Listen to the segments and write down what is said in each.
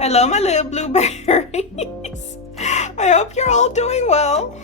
Hello, my little blueberries. I hope you're all doing well.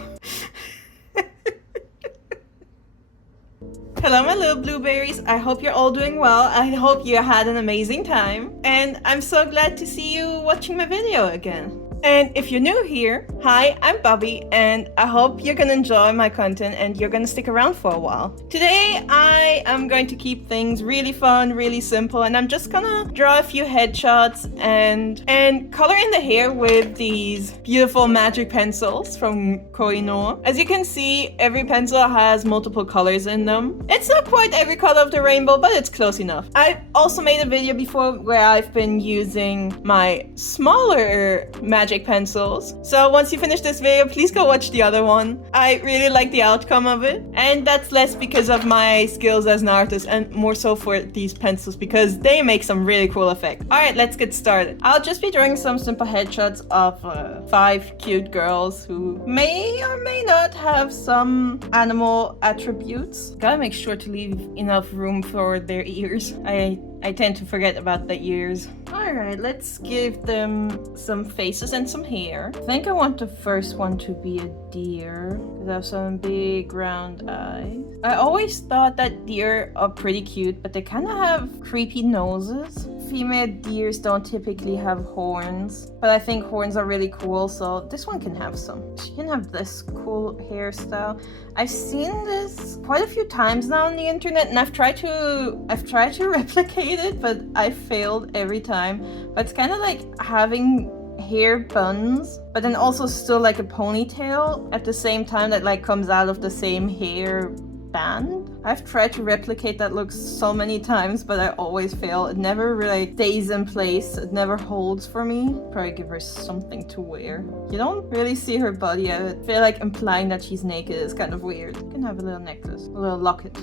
Hello, my little blueberries. I hope you're all doing well. I hope you had an amazing time. And I'm so glad to see you watching my video again. And if you're new here, hi, I'm Bobby, and I hope you're gonna enjoy my content and you're gonna stick around for a while. Today, I am going to keep things really fun, really simple, and I'm just gonna draw a few headshots and color in the hair with these beautiful magic pencils from koh-i-noor. As you can see, every pencil has multiple colors in them. It's not quite every color of the rainbow, but it's close enough. I also made a video before where I've been using my smaller magic pencils. So once you finish this video, please go watch the other one. I really like the outcome of it. And that's less because of my skills as an artist and more so for these pencils because they make some really cool effects. Alright, let's get started. I'll just be drawing some simple headshots of 5 cute girls who may or may not have some animal attributes. Gotta make sure to leave enough room for their ears. I tend to forget about the ears. Alright, let's give them some faces and some hair. I think I want the first one to be a deer. They have some big round eyes. I always thought that deer are pretty cute, but they kind of have creepy noses. Female deers don't typically have horns, but I think horns are really cool, so this one can have some. She can have this cool hairstyle. I've seen this quite a few times now on the internet, and I've tried to replicate it, but I failed every time. But it's kind of like having hair buns, but then also still like a ponytail at the same time that like comes out of the same hair band. I've tried to replicate that look so many times, but I always fail. It never really stays in place. It never holds for me. Probably give her something to wear. You don't really see her body. I feel like implying that she's naked is kind of weird. You can have a little necklace, a little locket.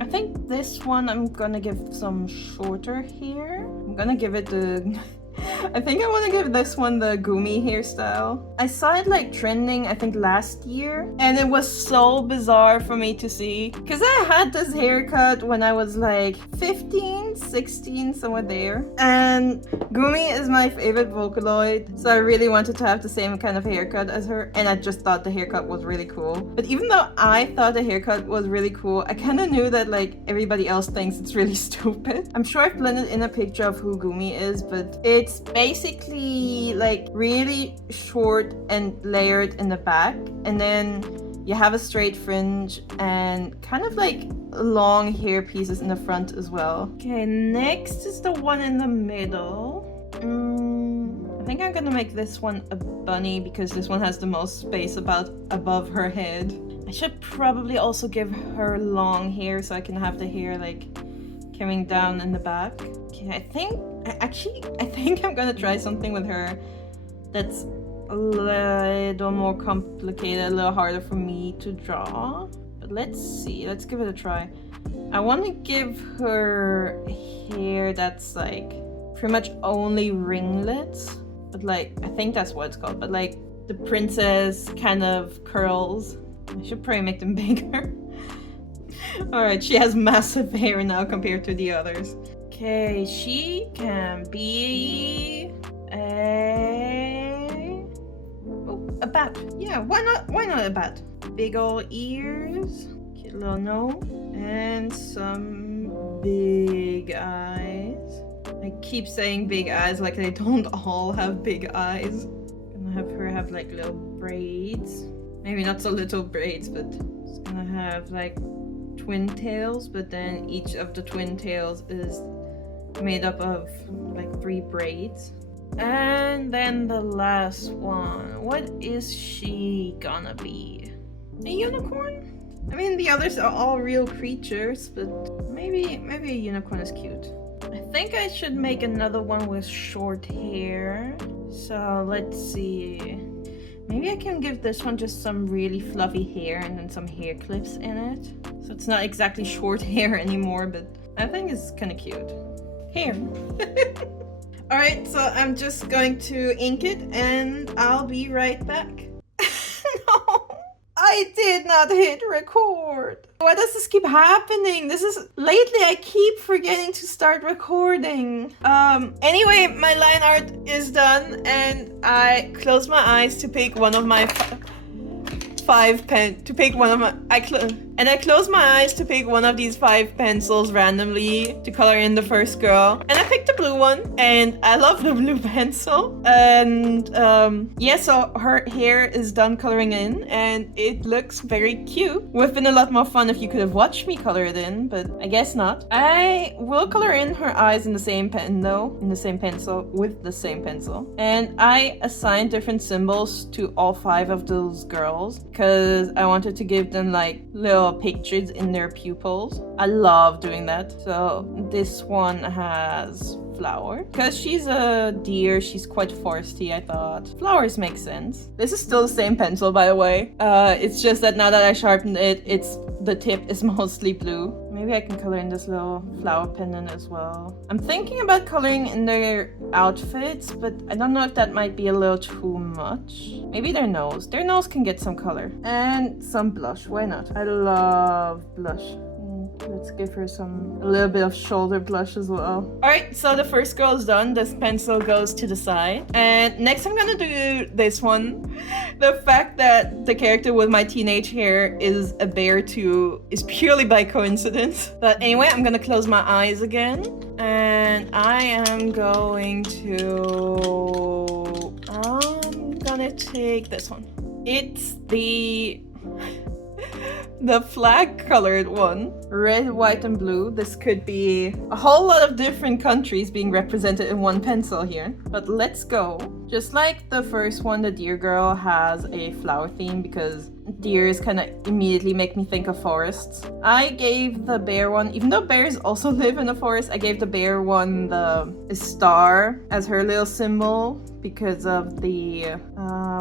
I think this one I'm gonna give some shorter hair. I'm gonna give it the... I think I want to give this one the Gumi hairstyle. I saw it like trending, I think last year, and it was so bizarre for me to see because I had this haircut when I was like 15, 16, somewhere there. And Gumi is my favorite Vocaloid, so I really wanted to have the same kind of haircut as her, and I just thought the haircut was really cool. But even though I thought the haircut was really cool, I kind of knew that like everybody else thinks it's really stupid. I'm sure I've blended in a picture of who Gumi is, but it's basically like really short and layered in the back, and then you have a straight fringe and kind of like long hair pieces in the front as well. Okay, next is the one in the middle. I think I'm gonna make this one a bunny because this one has the most space above her head. I should probably also give her long hair so I can have the hair like coming down in the back. Okay, I think I'm gonna try something with her that's a little more complicated, a little harder for me to draw. But let's see, let's give it a try. I want to give her hair that's like pretty much only ringlets, but like, I think that's what it's called, but like the princess kind of curls. I should probably make them bigger. Alright, she has massive hair now compared to the others. Okay, she can be a bat. Yeah, why not a bat? Big ol' ears, cute little nose, and some big eyes. I keep saying big eyes like they don't all have big eyes. Gonna have her have like little braids. Maybe not so little braids, but it's gonna have like twin tails, but then each of the twin tails is made up of like 3 braids. And then the last one, what is she gonna be? A unicorn? I mean, the others are all real creatures, but maybe a unicorn is cute. I think I should make another one with short hair. So let's see. Maybe I can give this one just some really fluffy hair and then some hair clips in it. So it's not exactly short hair anymore, but I think it's kind of cute. Hair. Alright, so I'm just going to ink it and I'll be right back. No! I I did not hit record. Why does this keep happening? Lately I keep forgetting to start recording. Anyway, my line art is done and I close my eyes to pick one of my I close my eyes to pick one of these 5 pencils randomly to color in the first girl. And I picked the blue one, and I love the blue pencil. And yeah, so her hair is done coloring in, and it looks very cute. Would have been a lot more fun if you could have watched me color it in, but I guess not. I will color in her eyes in the same pen though, in the same pencil, with the same pencil. And I assigned different symbols to all 5 of those girls because I wanted to give them like little pictures in their pupils. I love doing that. So this one has flower because she's a deer. She's quite foresty. I thought flowers make sense. This is still the same pencil, by the way. It's just that now that I sharpened it, the tip is mostly blue. Maybe I can color in this little flower pendant as well. I'm thinking about coloring in their outfits, but I don't know if that might be a little too much. Maybe their nose. Their nose can get some color. And some blush. Why not? I love blush. Let's give her a little bit of shoulder blush as well. Alright, so the first girl is done. This pencil goes to the side. And next I'm gonna do this one. The fact that the character with my teenage hair is a bear too is purely by coincidence. But anyway, I'm gonna close my eyes again. And I'm gonna take this one. It's the flag colored one. Red, white, and blue. This could be a whole lot of different countries being represented in one pencil here. But let's go. Just like the first one, the deer girl has a flower theme because deers kind of immediately make me think of forests. I gave the bear one, even though bears also live in a forest, I gave the bear one a star as her little symbol because of the,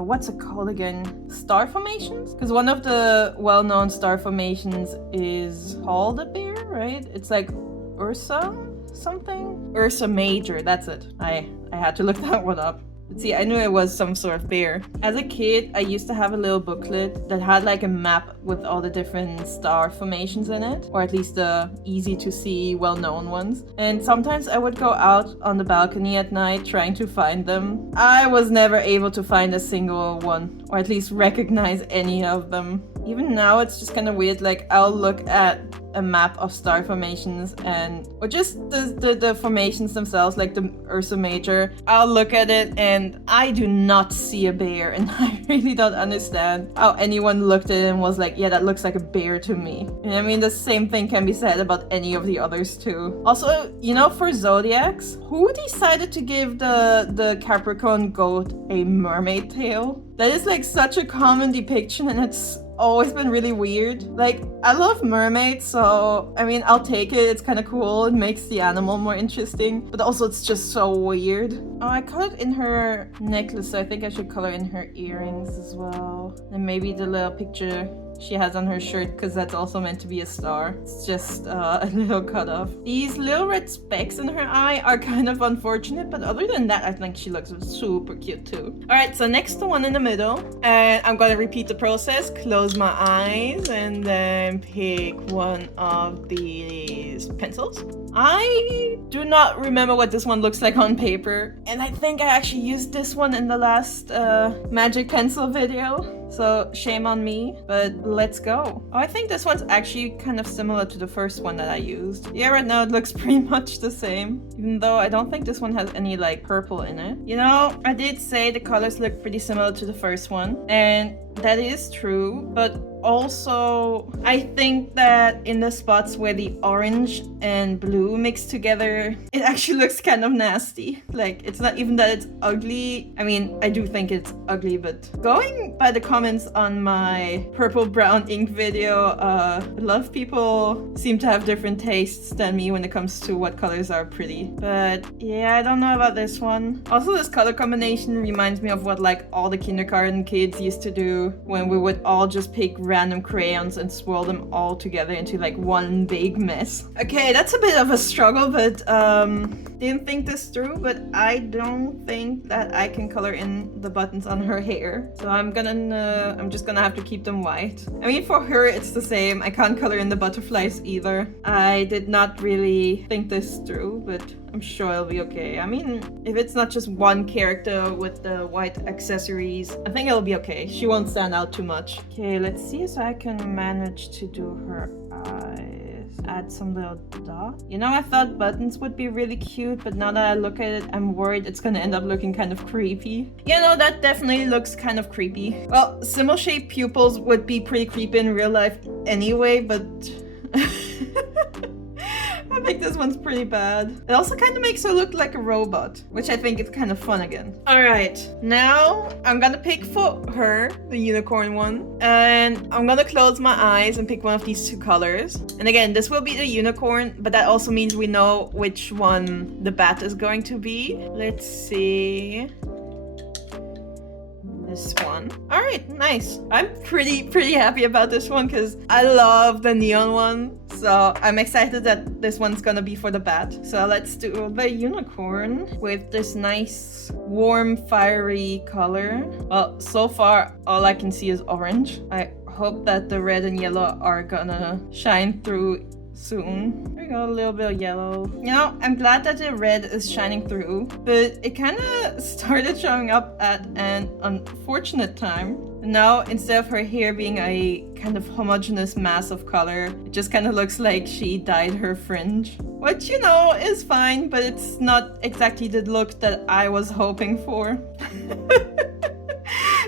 what's it called again? Star formations? Because one of the well-known star formations is called a bear, right? It's like Ursa something? Ursa Major, that's it. I had to look that one up. See, I knew it was some sort of bear. As a kid, I used to have a little booklet that had like a map with all the different star formations in it, or at least the easy to see, well-known ones. And sometimes I would go out on the balcony at night trying to find them. I was never able to find a single one, or at least recognize any of them. Even now, it's just kind of weird. Like, I'll look at a map of star formations or just the formations themselves, like the Ursa Major. I'll look at it and I do not see a bear, and I really don't understand how anyone looked at it and was like, yeah, that looks like a bear to me. And I mean, the same thing can be said about any of the others too. Also, you know, for zodiacs, who decided to give the Capricorn goat a mermaid tail? That is like such a common depiction, and it's always been really weird. Like, I love mermaids, so I mean, I'll take it. It's kind of cool. It makes the animal more interesting, but also it's just so weird. Oh, I colored in her necklace, so I think I should color in her earrings as well. And maybe the little picture she has on her shirt, because that's also meant to be a star. It's just a little cut off. These little red specks in her eye are kind of unfortunate, but other than that, I think she looks super cute too. Alright, so next the one in the middle, and I'm gonna repeat the process. Close my eyes and then pick one of these pencils. I do not remember what this one looks like on paper, and I think I actually used this one in the last magic pencil video. So shame on me, but let's go. Oh, I think this one's actually kind of similar to the first one that I used. Yeah, right now it looks pretty much the same, even though I don't think this one has any like purple in it. You know, I did say the colors look pretty similar to the first one, and that is true, but also I think that in the spots where the orange and blue mix together, it actually looks kind of nasty. Like, it's not even that it's ugly. I mean, I do think it's ugly, but going by the comments on my purple brown ink video, a lot of people seem to have different tastes than me when it comes to what colors are pretty. But yeah, I don't know about this one. Also, this color combination reminds me of what like all the kindergarten kids used to do when we would all just pick random crayons and swirl them all together into like one big mess. Okay, that's a bit of a struggle, but didn't think this through, but I don't think that I can color in the buttons on her hair. So I'm just gonna have to keep them white. I mean, for her it's the same. I can't color in the butterflies either. I did not really think this through, but I'm sure it'll be okay. I mean, if it's not just one character with the white accessories, I think it'll be okay. She won't stand out too much. Okay, let's see if I can manage to do her eyes. Add some little dots. You know, I thought buttons would be really cute, but now that I look at it, I'm worried it's gonna end up looking kind of creepy. You know, that definitely looks kind of creepy. Well, symbol-shaped pupils would be pretty creepy in real life anyway, but... I think this one's pretty bad. It also kind of makes her look like a robot, which I think is kind of fun again. Alright, now I'm gonna pick for her, the unicorn one, and I'm gonna close my eyes and pick one of these two colors. And again, this will be the unicorn, but that also means we know which one the bat is going to be. Let's see. This one. All right, nice. I'm pretty happy about this one because I love the neon one. So I'm excited that this one's gonna be for the bat. So let's do the unicorn with this nice warm fiery color. Well, so far all I can see is orange. I hope that the red and yellow are gonna shine through soon. There we go, a little bit of yellow. You know, I'm glad that the red is shining through, but it kind of started showing up at an unfortunate time. Now, instead of her hair being a kind of homogeneous mass of color, it just kind of looks like she dyed her fringe. Which, you know, is fine, but it's not exactly the look that I was hoping for.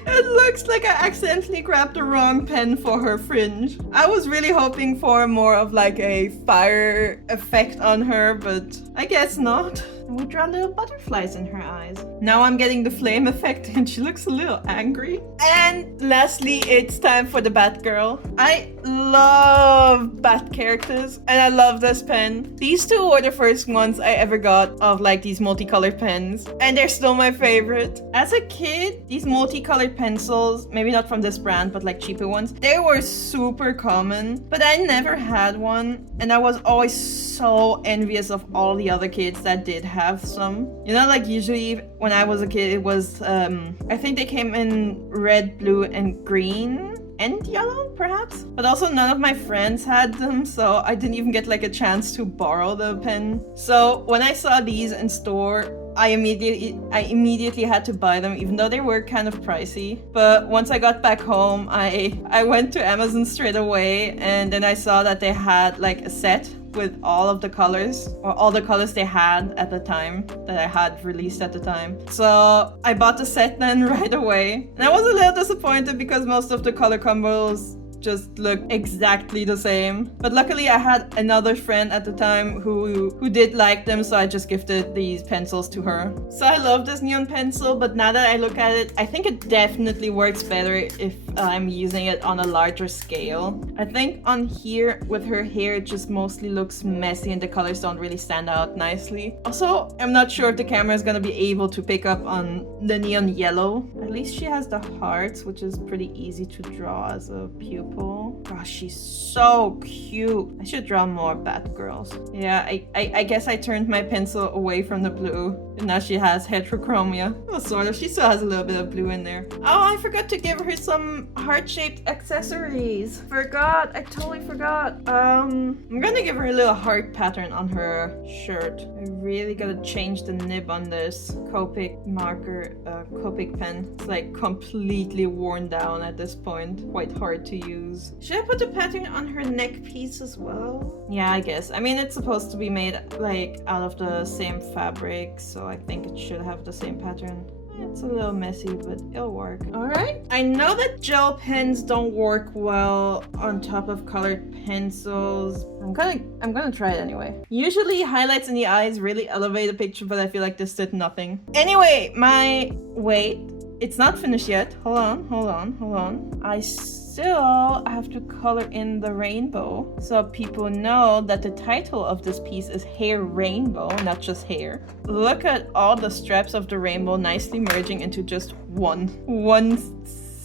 It looks like I accidentally grabbed the wrong pen for her fringe. I was really hoping for more of like a fire effect on her, but I guess not. And we draw little butterflies in her eyes. Now I'm getting the flame effect and she looks a little angry. And lastly, it's time for the Batgirl. I love bat characters and I love this pen. These two were the first ones I ever got of like these multicolored pens, and they're still my favorite. As a kid, these multicolored pencils, maybe not from this brand, but like cheaper ones, they were super common, but I never had one, and I was always so envious of all the other kids that did have some. You know, like usually when I was a kid, it was, I think they came in red, blue, and green. And yellow, perhaps? But also none of my friends had them, so I didn't even get like a chance to borrow the pen. So when I saw these in store, I immediately had to buy them, even though they were kind of pricey. But once I got back home, I went to Amazon straight away, and then I saw that they had like a set with all of the colors, or all the colors they had at the time, that I had released at the time. So I bought the set then right away. And I was a little disappointed because most of the color combos just looked exactly the same. But luckily I had another friend at the time who did like them, so I just gifted these pencils to her. So I love this neon pencil, but now that I look at it, I think it definitely works better if I'm using it on a larger scale. I think on here with her hair, it just mostly looks messy and the colors don't really stand out nicely. Also, I'm not sure if the camera is gonna be able to pick up on the neon yellow. At least she has the hearts, which is pretty easy to draw as a pupil. Gosh, she's so cute. I should draw more Batgirls. Yeah, I guess I turned my pencil away from the blue, and now she has heterochromia. Well, sort of. She still has a little bit of blue in there. Oh, I forgot to give her some heart-shaped accessories. I totally forgot. I'm gonna give her a little heart pattern on her shirt. I really gotta change the nib on this Copic marker, Copic pen. It's like completely worn down at this point. Quite hard to use. Should I put the pattern on her neck piece as well? Yeah, I guess. I mean, it's supposed to be made like out of the same fabric, so I think it should have the same pattern. It's a little messy, but it'll work. All right. I know that gel pens don't work well on top of colored pencils. I'm gonna try it anyway. Usually highlights in the eyes really elevate a picture, but I feel like this did nothing. Anyway, wait, it's not finished yet. Hold on. I still have to color in the rainbow so people know that the title of this piece is Hair Rainbow, not just hair. Look at all the straps of the rainbow nicely merging into just one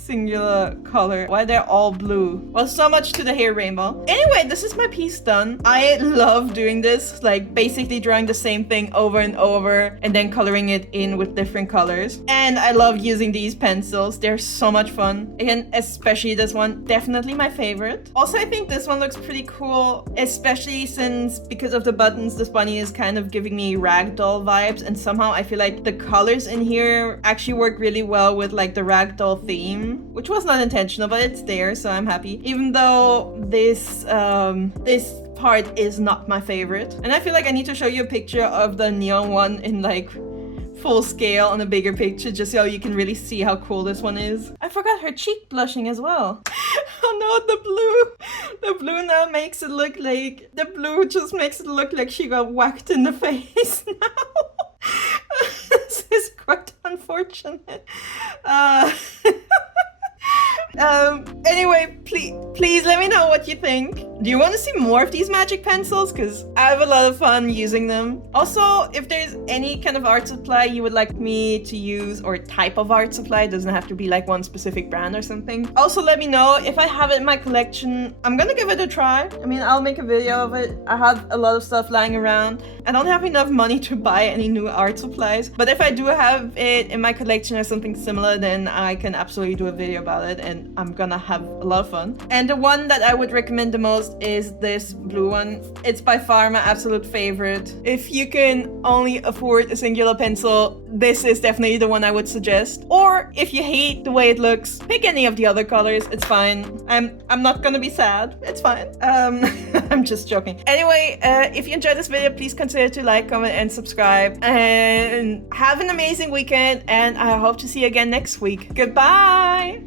singular color. Why they're all blue? Well, so much to the hair rainbow. Anyway, this is my piece done. I love doing this, like basically drawing the same thing over and over and then coloring it in with different colors. And I love using these pencils. They're so much fun. Again, especially this one, definitely my favorite. Also, I think this one looks pretty cool, especially since because of the buttons, this bunny is kind of giving me ragdoll vibes, and somehow I feel like the colors in here actually work really well with like the ragdoll theme, which was not intentional, but it's there, so I'm happy. Even though this part is not my favorite. And I feel like I need to show you a picture of the neon one in like full scale on a bigger picture, just so you can really see how cool this one is. I forgot her cheek blushing as well. Oh no, the blue now makes it look like, the blue just makes it look like she got whacked in the face now. This is quite unfortunate. Anyway, please let me know what you think. Do you want to see more of these magic pencils? Because I have a lot of fun using them. Also, if there's any kind of art supply you would like me to use, or type of art supply, it doesn't have to be like one specific brand or something. Also, let me know. If I have it in my collection, I'm gonna give it a try. I mean, I'll make a video of it. I have a lot of stuff lying around. I don't have enough money to buy any new art supplies, but if I do have it in my collection or something similar, then I can absolutely do a video about it, and I'm gonna have a lot of fun. And the one that I would recommend the most is this blue one. It's by far my absolute favorite. If you can only afford a singular pencil, this is definitely the one I would suggest. Or if you hate the way it looks, pick any of the other colors. It's fine. I'm not gonna be sad. It's fine. I'm just joking. Anyway, if you enjoyed this video, please consider to like, comment, and subscribe. And have an amazing weekend. And I hope to see you again next week. Goodbye.